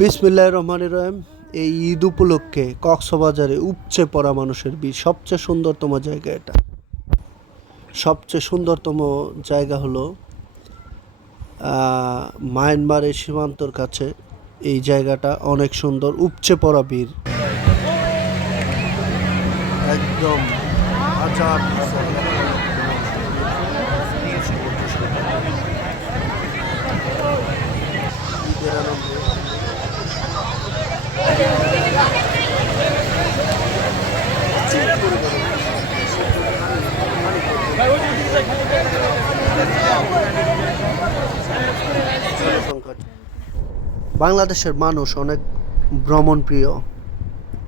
বিসমিল্লাহির রহমানির রহিম। এই ঈদ উপলক্ষে কক্সবাজারে উপচে পড়া মানুষের ভিড়। সবচেয়ে সুন্দরতম জায়গা এটা। সবচেয়ে সুন্দরতম জায়গা হলো মায়ানমারের সীমান্তর কাছে। এই জায়গাটা অনেক সুন্দর, উপচে পড়া ভিড় একদম হাজার হাজার ঈদের আনন্দে জনসংখ্যা। বাংলাদেশের মানুষ অনেক ভ্রমণপ্রিয়,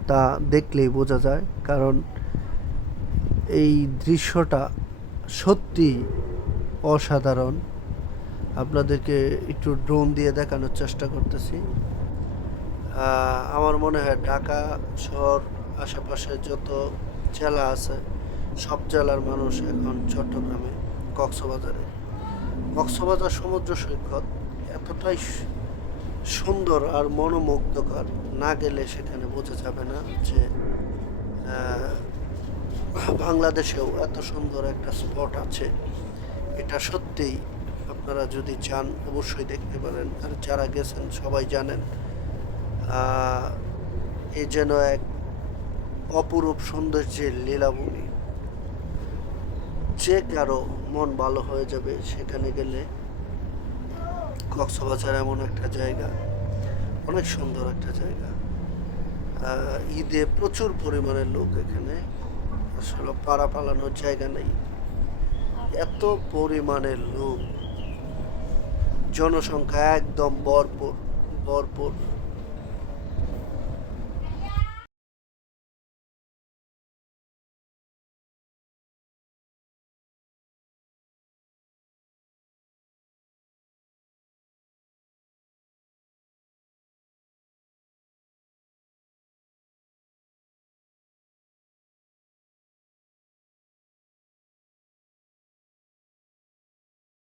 তা দেখলেই বোঝা যায়। কারণ এই দৃশ্যটা সত্যি অসাধারণ। আপনাদেরকে একটু ড্রোন দিয়ে দেখানোর চেষ্টা করতেছি। আমার মনে হয় ঢাকা শহর আশেপাশে যত জেলা আছে সব জেলার মানুষ এখন চট্টগ্রামে কক্সবাজার সমুদ্র সৈকত এতটাই সুন্দর আর মনোমুগ্ধকর, না গেলে সেখানে বোঝা যাবে না যে বাংলাদেশেও এত সুন্দর একটা স্পট আছে। এটা সত্যিই আপনারা যদি চান অবশ্যই দেখতে পারেন, আর যারা গেছেন সবাই জানেন এ যেন এক অপরূপ সৌন্দর্যের লীলাভূমি। যে কারো মন ভালো হয়ে যাবে সেখানে গেলে। কক্সবাজার এমন একটা জায়গা, অনেক সুন্দর একটা জায়গা। ঈদে প্রচুর পরিমাণের লোক এখানে, আসলে পাড়া পালানোর জায়গা নেই, এত পরিমাণের লোক, জনসংখ্যা একদম ভরপুর।